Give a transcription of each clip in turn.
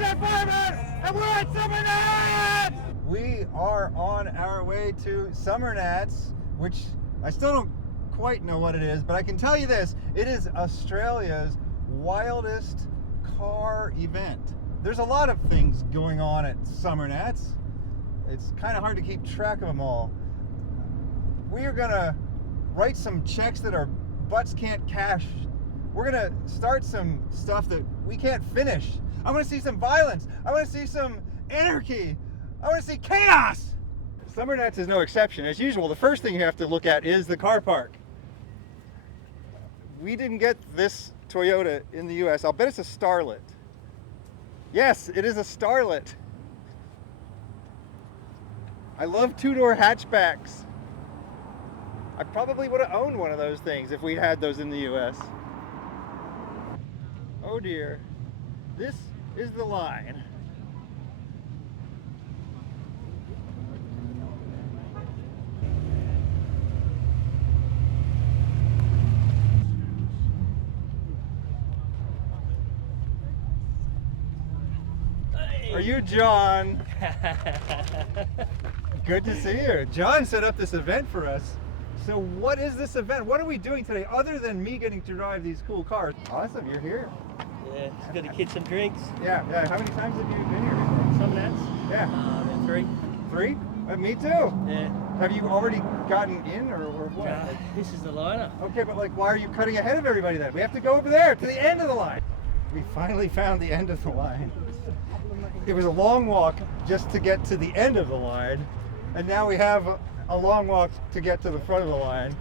Seth Farmer, and we're at Summernats! We are on our way to Summernats, which I still don't quite know what it is, but I can tell you this, it is Australia's wildest car event. There's a lot of things going on at Summernats. It's kind of hard to keep track of them all. We are gonna write some checks that our butts can't cash. We're gonna start some stuff that we can't finish. I wanna see some violence. I wanna see some anarchy. I wanna see chaos. Summernats is no exception. As usual, the first thing you have to look at is the car park. We didn't get this Toyota in the US. I'll bet it's a Starlet. Yes, it is a Starlet. I love two-door hatchbacks. I probably would have owned one of those things if we had those in the US. Oh dear, this is the line. Are you John? Good to see you. John set up this event for us. So what is this event? What are we doing today other than me getting to drive these cool cars? Awesome, you're here. Yeah, just got the kids some drinks. Yeah. How many times have you been here before? Summernats. Yeah. 3. 3? Me too. Yeah. Have you already gotten in or what? This is the liner. Okay, but like, why are you cutting ahead of everybody then? We have to go over there to the end of the line. We finally found the end of the line. It was a long walk just to get to the end of the line, and now we have a long walk to get to the front of the line.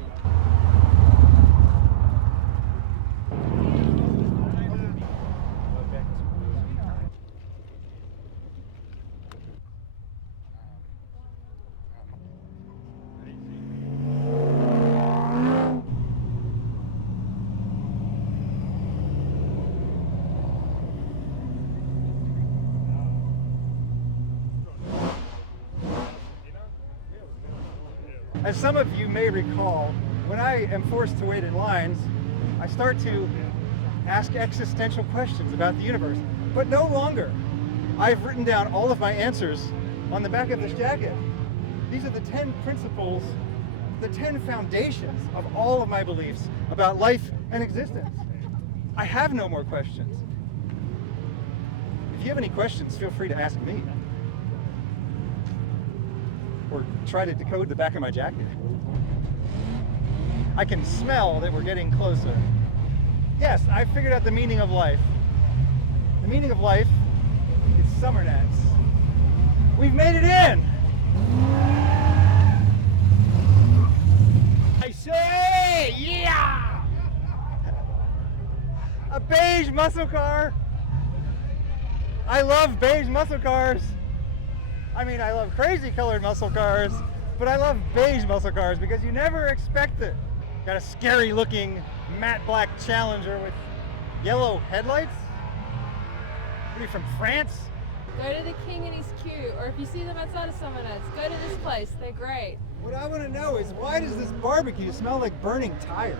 As some of you may recall, when I am forced to wait in lines, I start to ask existential questions about the universe. But no longer. I've written down all of my answers on the back of this jacket. These are the 10 principles, the 10 foundations of all of my beliefs about life and existence. I have no more questions. If you have any questions, feel free to ask me. Or try to decode the back of my jacket. I can smell that we're getting closer. Yes, I figured out the meaning of life. The meaning of life is Summernats. We've made it in! I say, yeah! A beige muscle car. I love beige muscle cars. I mean, I love crazy colored muscle cars, but I love beige muscle cars because you never expect it. Got a scary looking matte black Challenger with yellow headlights. Are you from France? Go to the King and he's cute, or if you see them outside of Summernats, go to this place, they're great. What I want to know is, why does this barbecue smell like burning tires?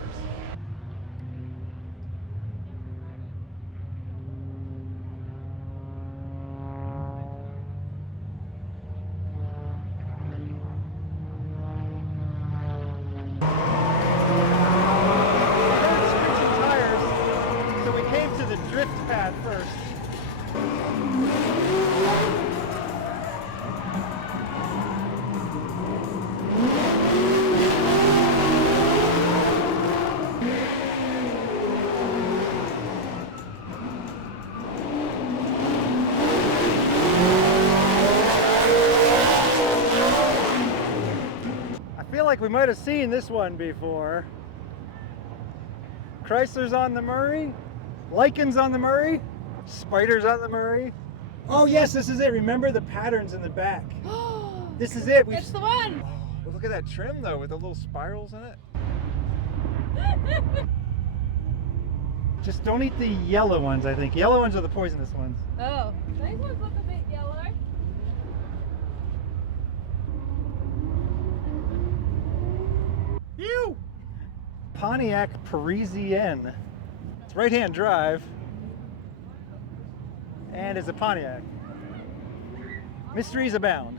Drift pad first. I feel like we might have seen this one before. Chrysler's on the Murray. Lichens on the Murray, spiders on the Murray. Oh yes, this is it. Remember the patterns in the back. This is it. It's the one. Oh, look at that trim though, with the little spirals in it. Just don't eat the yellow ones, I think. Yellow ones are the poisonous ones. Oh, these ones look a bit yellow. Ew! Pontiac Parisienne. It's right-hand drive. and is a Pontiac. Mysteries abound.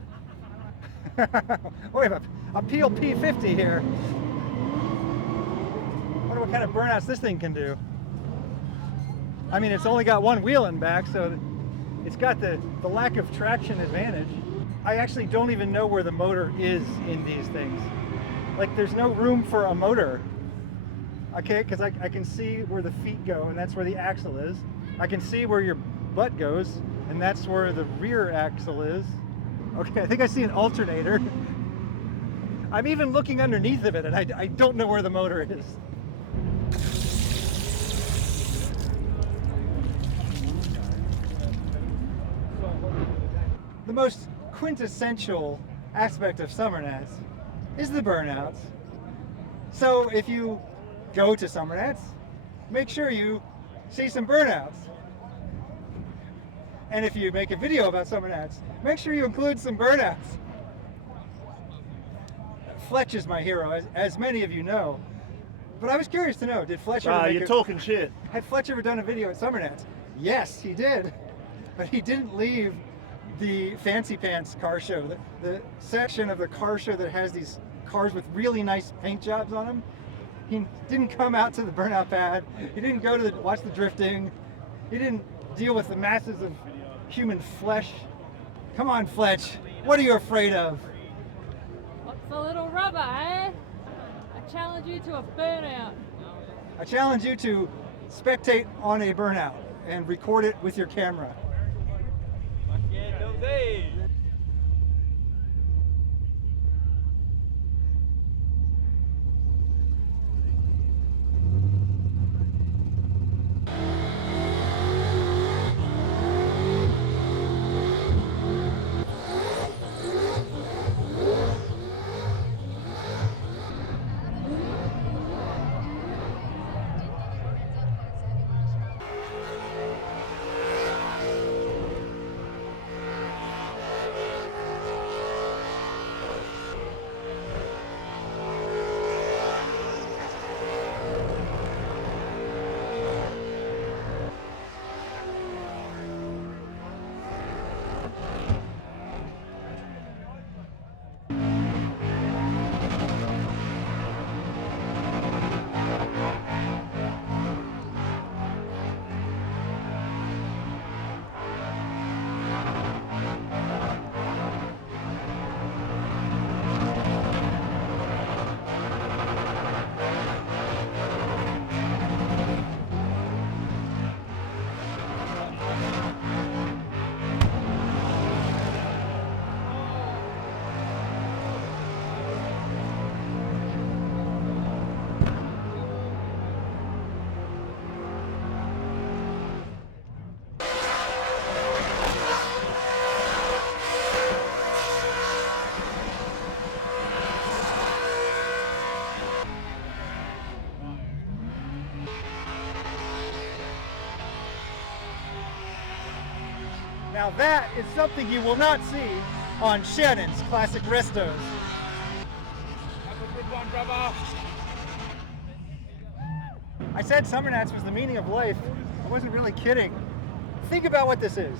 We have a Peel P50 here. Wonder what kind of burnouts this thing can do. I mean, it's only got one wheel in back, so it's got the lack of traction advantage. I actually don't even know where the motor is in these things. Like, there's no room for a motor. Okay, because I can see where the feet go, and that's where the axle is. I can see where your butt goes, and that's where the rear axle is. Okay, I think I see an alternator. I'm even looking underneath of it, and I don't know where the motor is. The most quintessential aspect of Summernats is the burnouts. So if you go to Summernats, make sure you see some burnouts. And if you make a video about Summernats, make sure you include some burnouts. Fletch is my hero, as many of you know. But I was curious to know, did Fletch ever you're talking shit. Had Fletch ever done a video at Summernats? Yes, he did. But he didn't leave the Fancy Pants car show, the section of the car show that has these cars with really nice paint jobs on them. He didn't come out to the burnout pad. He didn't go to watch the drifting. He didn't deal with the masses of human flesh. Come on, Fletch. What are you afraid of? What's a little rubber, eh? I challenge you to a burnout. I challenge you to spectate on a burnout and record it with your camera. Now that is something you will not see on Shannon's Classic Restos. Have a good one, brother. I said Summernats was the meaning of life. I wasn't really kidding. Think about what this is.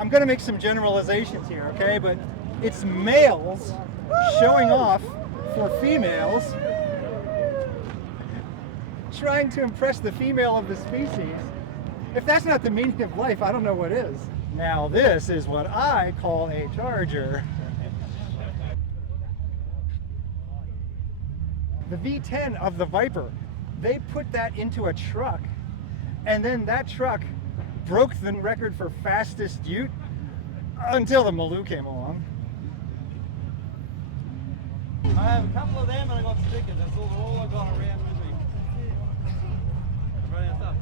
I'm gonna make some generalizations here, okay? But it's males showing off for females, trying to impress the female of the species. If that's not the meaning of life, I don't know what is. Now this is what I call a Charger. The V10 of the Viper, they put that into a truck, and then that truck broke the record for fastest ute until the Maloo came along. I have a couple of them and I got stickers. That's all I got around with me. Running stuff.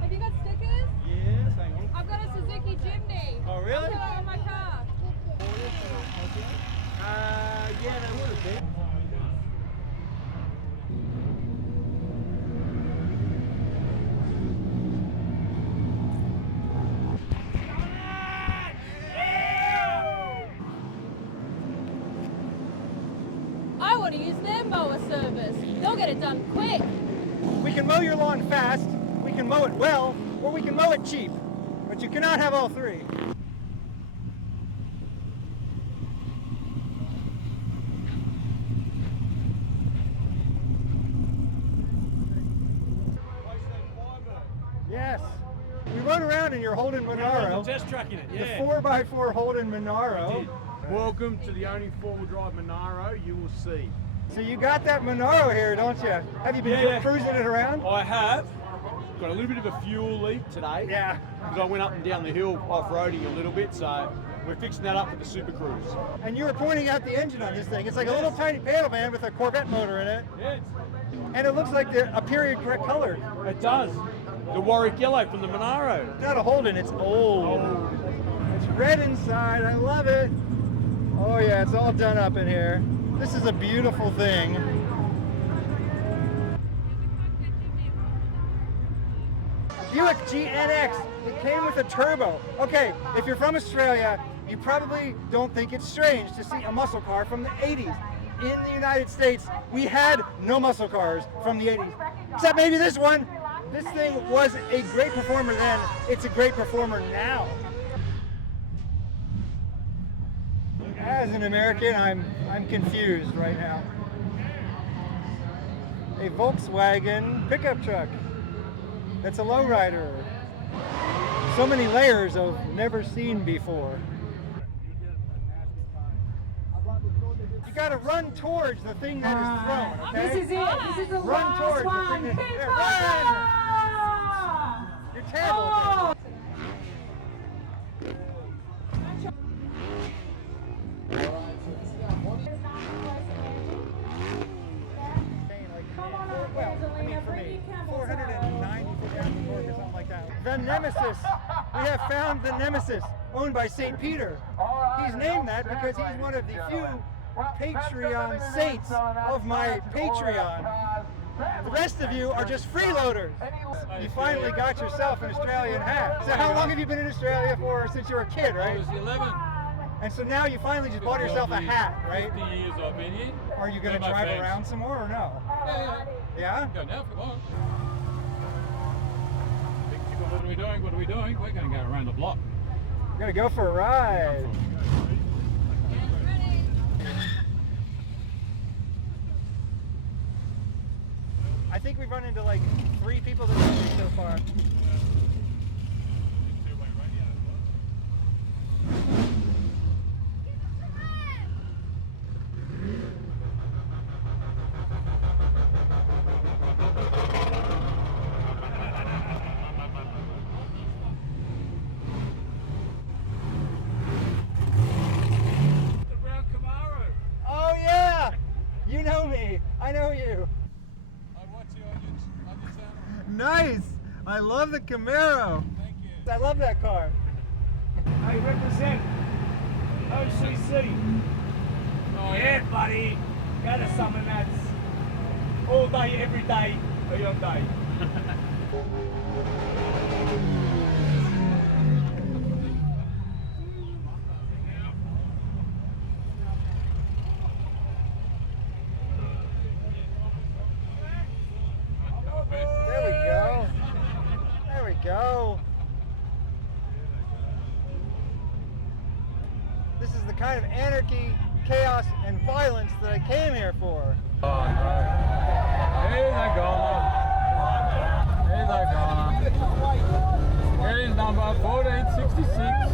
Have you got stickers? Yes, hang on. I've got a Suzuki Jimny. Oh, really? I've got it on my car. Yeah, they would have been. I want to use their mower service. They'll get it done quick. We can mow your lawn fast, we can mow it well, or we can mow it cheap. but you cannot have all three. Yes. We rode around in your Holden Monaro. Test tracking it, yeah. The 4x4 Holden Monaro. Welcome to the only four-wheel drive Monaro you will see. So you got that Monaro here, don't you? Have you been cruising it around? I have. Got a little bit of a fuel leak today. Yeah. Because I went up and down the hill off-roading a little bit, so we're fixing that up for the Super Cruise. And you were pointing out the engine on this thing. It's like a little tiny panel van with a Corvette motor in it. Yeah, And it looks like they're a period correct color. it does. The Warwick Yellow from the Monaro. It's not a Holden, it's old. It's red inside, I love it. Oh yeah, it's all done up in here. This is a beautiful thing. Buick GNX, it came with a turbo. Okay, if you're from Australia, you probably don't think it's strange to see a muscle car from the 80s. In the United States, we had no muscle cars from the 80s, except maybe this one. This thing was a great performer then, it's a great performer now. As an American, I'm confused right now. A Volkswagen pickup truck. That's a lowrider. So many layers of never seen before. You gotta run towards the thing that is thrown, okay? This is it. This is the Run last towards one. the thing that, Keep there, on. run! You're terrible at this. For me, 490 foot down the torque or something like that. The Nemesis. We have found the Nemesis, owned by St. Peter. He's named that because he's one of the few Patreon saints of my Patreon. The rest of you are just freeloaders. You finally got yourself an Australian hat. So how long have you been in Australia for? Since you were a kid, right? I was 11. And so now you finally just bought yourself a hat, right? 50 years I've been here. Are you going to They're my drive fans. around some more or no? Yeah. Yeah? Go now if you want. Big tickle, what are we doing? What are we doing? We're going to go around the block. We're going to go for a ride. I think we've run into like 3 people that know me so far. Oh yeah! You know me. I know you. I watch you on your channel. Nice! I love the Camaro. Thank you. I love that car. I represent OCC. Oh, Yeah, buddy. Got a Summernats. All day, every day, a Hyundai. There we go. There we go. This is the kind of anarchy, chaos, and violence that I came here for. Here's a goner. Here's a goner. Here is number 1466.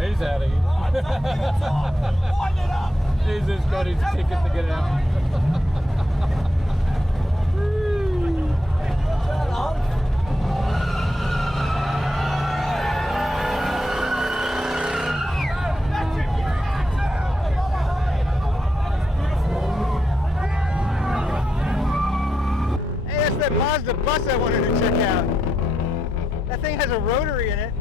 He's out of here. He's just got his ticket to get out. Hey, that's that Mazda bus I wanted to check out. That thing has a rotary in it,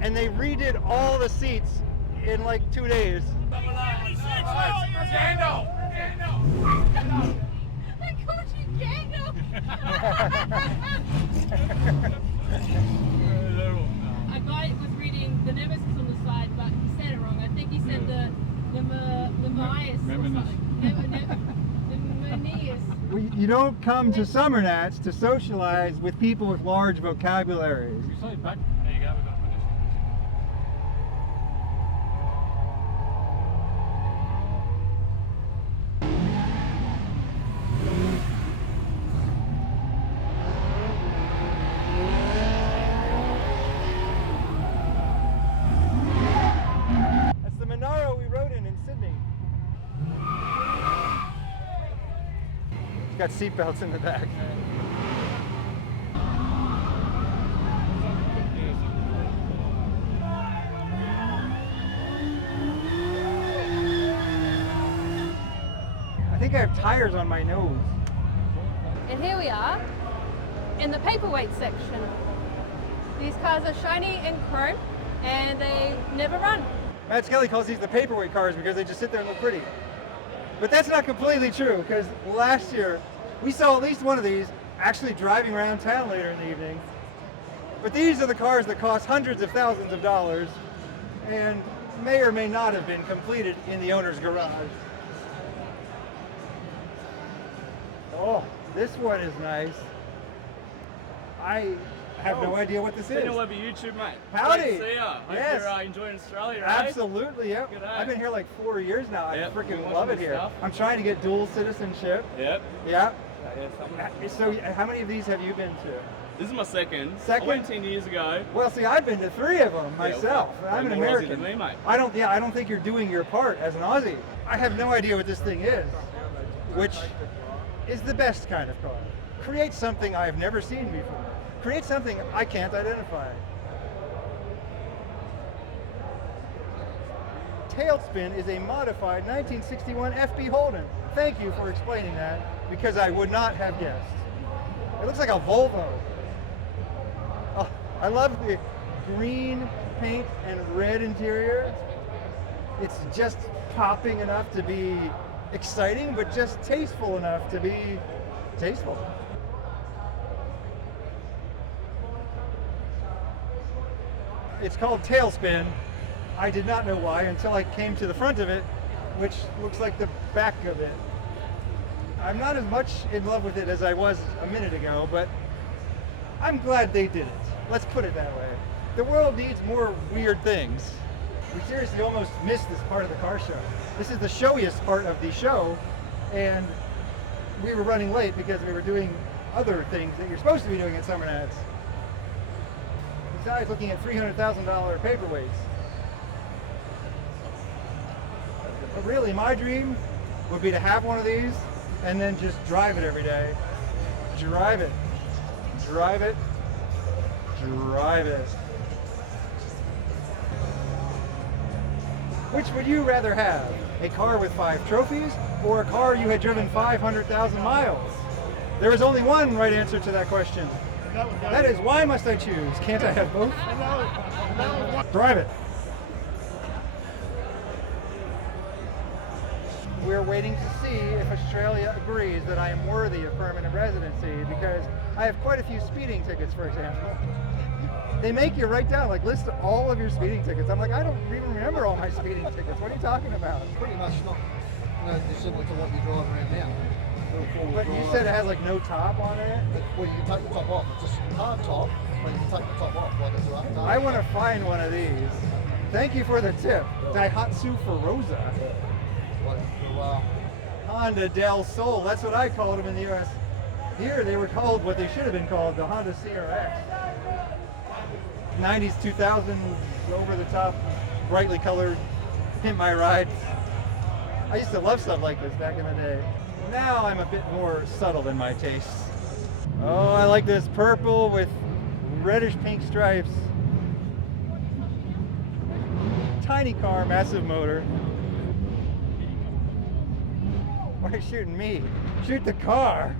and they redid all the seats in like 2 days. Django! The Gucci Django. A guy was reading the nemesis on the side, but he said it wrong. I think he said the Nemaias or something. Nemanias. You don't come to Summernats to socialize with people with large vocabularies. You say back. There you go. We've got to finish. That's the Monaro we rode in Sydney. It's got seatbelts in the back. I think I have tires on my nose. And here we are in the paperweight section. These cars are shiny and chrome and they never run. Matt Skelly calls these the paperweight cars because they just sit there and look pretty. But that's not completely true, because last year we saw at least one of these actually driving around town later in the evening. But these are the cars that cost hundreds of thousands of dollars and may or may not have been completed in the owner's garage. Oh, this one is nice. I have no idea what this is. Seen all over YouTube, mate. Howdy. Great to see ya. Hope Yes. you're enjoying Australia, right? Absolutely, yep. Good day. I've been here like 4 years now. Yep. I freaking Been love it watching here. this stuff. I'm trying to get dual citizenship. Yep. Yeah. Yeah, something. So how many of these have you been to? This is my second. Second? I went 10 years ago. Well, see, I've been to 3 of them Yeah, myself. well, I'm an more Aussie American. than me, mate. I don't think you're doing your part as an Aussie. I have no idea what this thing is, which is the best kind of car. Create something I have never seen before. Create something I can't identify. Tailspin is a modified 1961 FB Holden. Thank you for explaining that, because I would not have guessed. It looks like a Volvo. Oh, I love the green paint and red interior. It's just popping enough to be exciting, but just tasteful enough to be tasteful. It's called Tailspin. I did not know why until I came to the front of it, which looks like the back of it. I'm not as much in love with it as I was a minute ago, but I'm glad they did it. Let's put it that way. The world needs more weird things. We seriously almost missed this part of the car show. This is the showiest part of the show, and we were running late because we were doing other things that you're supposed to be doing at Summernats. Besides looking at $300,000 paperweights. But really, my dream would be to have one of these and then just drive it every day. Drive it. Drive it. Drive it. Which would you rather have? A car with 5 trophies or a car you had driven 500,000 miles? There is only one right answer to that question. That is, why must I choose? Can't I have both? Drive it. We're waiting to see if Australia agrees that I am worthy of permanent residency, because I have quite a few speeding tickets, for example. They make you write down, like, list all of your speeding tickets. I'm like, I don't even remember all my speeding tickets. What are you talking about? Pretty much not dissimilar to what you're driving around now. But you said it has like no top on it? Well, you can take the top off. It's a hard top, but you can take the top off like it's rough top. I want to find one of these. Thank you for the tip. Daihatsu Feroza. Honda Del Sol. That's what I called them in the US. Here they were called what they should have been called, the Honda CRX. 90s, 2000s, over the top, brightly colored, pimp my rides. I used to love stuff like this back in the day. Now I'm a bit more subtle in my tastes. Oh, I like this purple with reddish pink stripes. Tiny car, massive motor. Why are you shooting me? Shoot the car.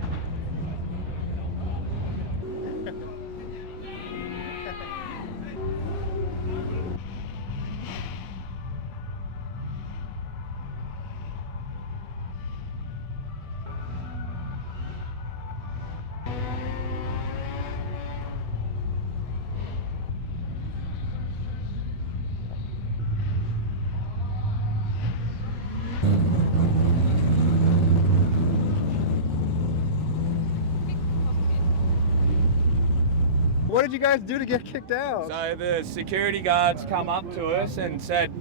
What did you guys do to get kicked out? So the security guards come up to us and said,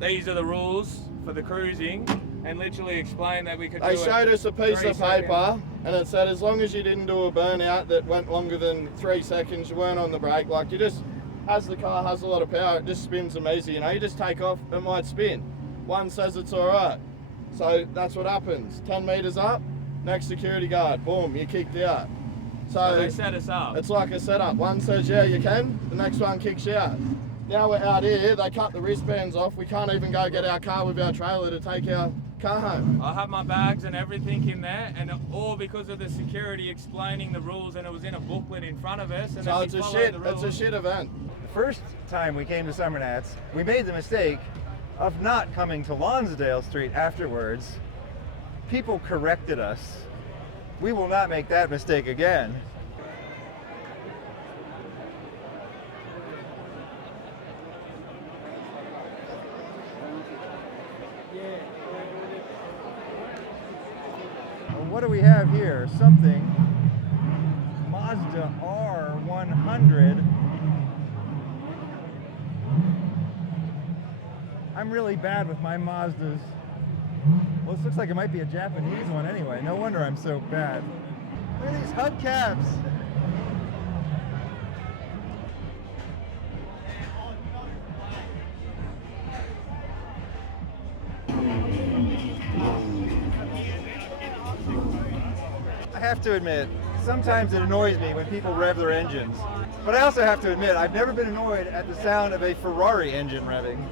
these are the rules for the cruising, and literally explained that we could do They it showed us a piece 3 of paper seconds. and it said as long as you didn't do a burnout that went longer than 3 seconds, you weren't on the brake, like you just, as the car has a lot of power, it just spins them easy, you know, you just take off, it might spin. One says it's all right. So that's what happens. 10 meters up, next security guard, boom, you're kicked out. So they set us up. It's like a setup. One says, yeah, you can, the next one kicks you out. Now we're out here, they cut the wristbands off, we can't even go get our car with our trailer to take our car home. I have my bags and everything in there, and all because of the security explaining the rules, and it was in a booklet in front of us. And So then it's we a followed shit, the it's a rules. shit event. The first time we came to Summernats, we made the mistake of not coming to Lonsdale Street afterwards. People corrected us. We will not make that mistake again. Well, what do we have here? Something Mazda R100. I'm really bad with my Mazdas. Well, this looks like it might be a Japanese one anyway. No wonder I'm so bad. Look at these hubcaps. I have to admit, sometimes it annoys me when people rev their engines. But I also have to admit, I've never been annoyed at the sound of a Ferrari engine revving.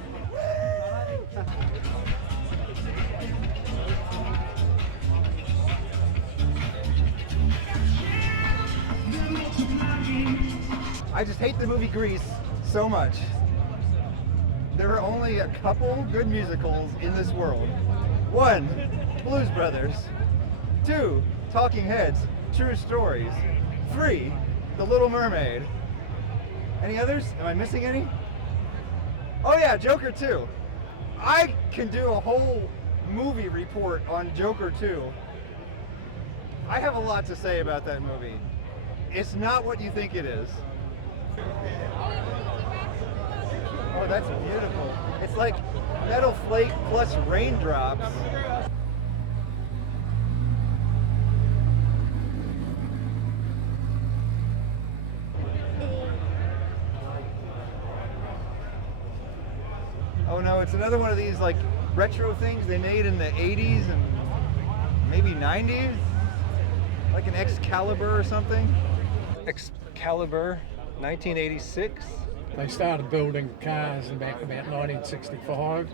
I just hate the movie Grease so much. There are only a couple good musicals in this world. 1, Blues Brothers. 2, Talking Heads, True Stories. 3, The Little Mermaid. Any others? Am I missing any? Oh yeah, Joker 2. I can do a whole movie report on Joker 2. I have a lot to say about that movie. It's not what you think it is. Oh, that's beautiful. It's like metal flake plus raindrops. Oh no, it's another one of these like retro things they made in the 80s and maybe 90s. Like an Excalibur or something. Excalibur, 1986. They started building cars in about 1965,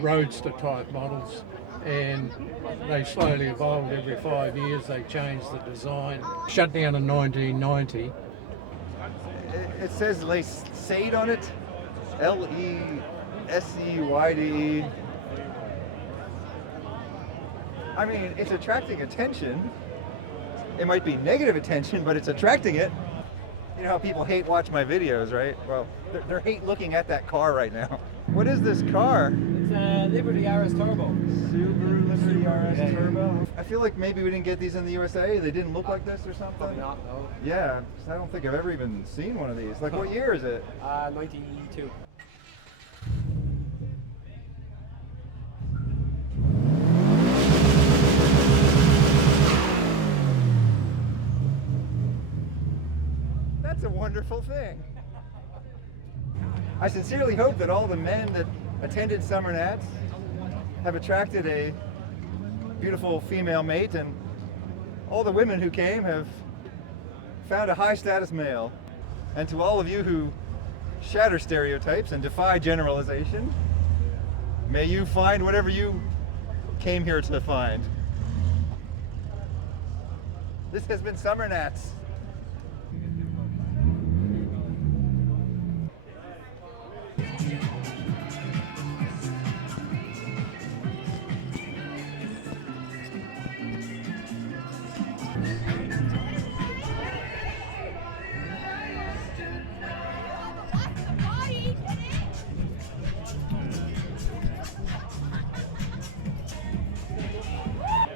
roadster type models, and they slowly evolved every 5 years. They changed the design. Shut down in 1990. It says Lesade on it. Leseyde. I mean, it's attracting attention. It might be negative attention, but it's attracting it. You know how people hate watch my videos, right? Well, they're hate looking at that car right now. What is this car? It's a Liberty RS Turbo. Subaru Liberty RS Yeah. Turbo. I feel like maybe we didn't get these in the USA. They didn't look like this or something. Probably not, no. Yeah, I don't think I've ever even seen one of these. Like, what year is it? 92. That's a wonderful thing. I sincerely hope that all the men that attended Summernats have attracted a beautiful female mate, and all the women who came have found a high status male. And to all of you who shatter stereotypes and defy generalization, may you find whatever you came here to find. This has been Summernats.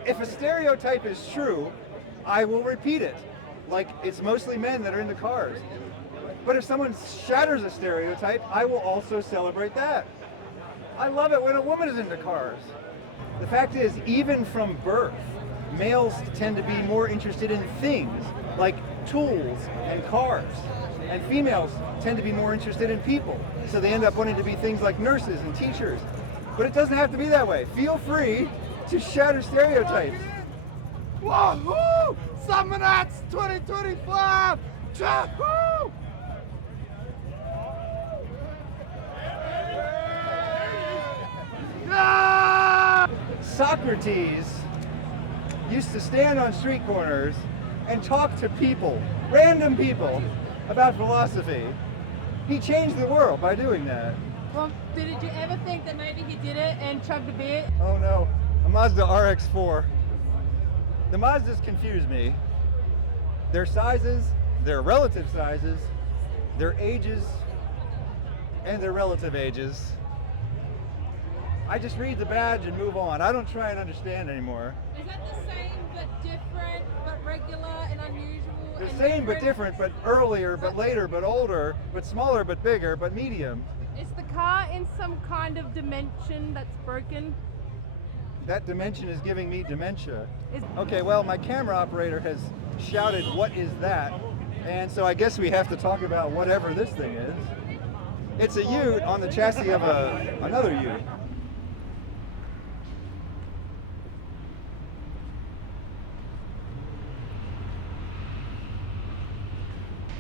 If a stereotype is true, I will repeat it. like it's mostly men that are into cars. But if someone shatters a stereotype, I will also celebrate that. I love it when a woman is into cars. The fact is, even from birth, males tend to be more interested in things like tools and cars, and females tend to be more interested in people. So they end up wanting to be things like nurses and teachers. But it doesn't have to be that way. Feel free to shatter stereotypes. Woohoo! Summernats 2025! Chahoo! Socrates used to stand on street corners and talk to people, random people, about philosophy. He changed the world by doing that. Well, did you ever think that maybe he did it and chugged a beer? Oh no, a Mazda RX-4. The Mazdas confuse me. Their sizes, their relative sizes, their ages, and their relative ages. I just read the badge and move on. I don't try and understand anymore. Is that the same but different, but regular and unusual? The same but different, but earlier, but later, but older, but smaller, but bigger, but medium. Is the car in some kind of dimension that's broken? That dimension is giving me dementia. Okay, well, my camera operator has shouted, "What is that?" And so I guess we have to talk about whatever this thing is. It's a ute on the chassis of another ute.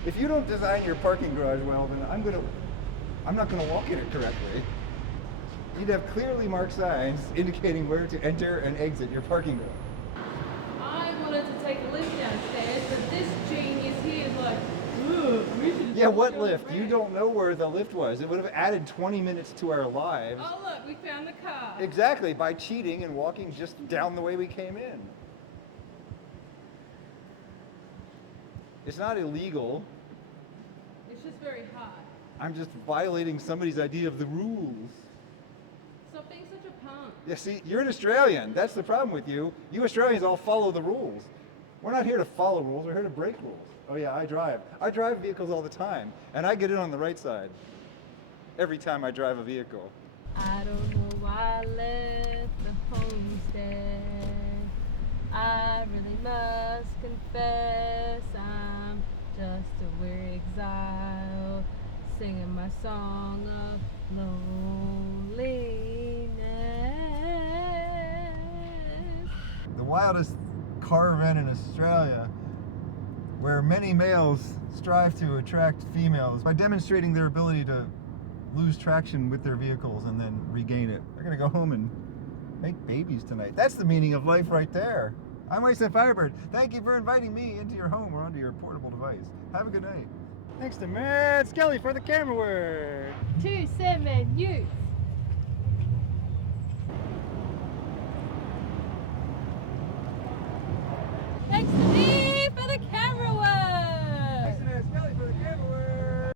If you don't design your parking garage well, then I'm not gonna walk in it correctly. You'd have clearly marked signs indicating where to enter and exit your parking garage. I wanted to take a lift downstairs, but this genius here is like, ugh, we should. Yeah, what lift? You don't know where the lift was. It would have added 20 minutes to our lives. Oh look, we found the car. Exactly, by cheating and walking just down the way we came in. It's not illegal. It's just very hard. I'm just violating somebody's idea of the rules. Stop being such a punk. Yeah, see, you're an Australian. That's the problem with you. You Australians all follow the rules. We're not here to follow rules, we're here to break rules. Oh yeah, I drive. I drive vehicles all the time, and I get in on the right side every time I drive a vehicle. I don't know why I left the homestead. I really must confess I'm just a weary exile, singing my song of loneliness. The wildest car event in Australia, where many males strive to attract females by demonstrating their ability to lose traction with their vehicles and then regain it. They're gonna go home and make babies tonight. That's the meaning of life right there. I'm Wasteland Firebird. Thank you for inviting me into your home or onto your portable device. Have a good night. Thanks to Matt Skelly for the camera work. 27 youths.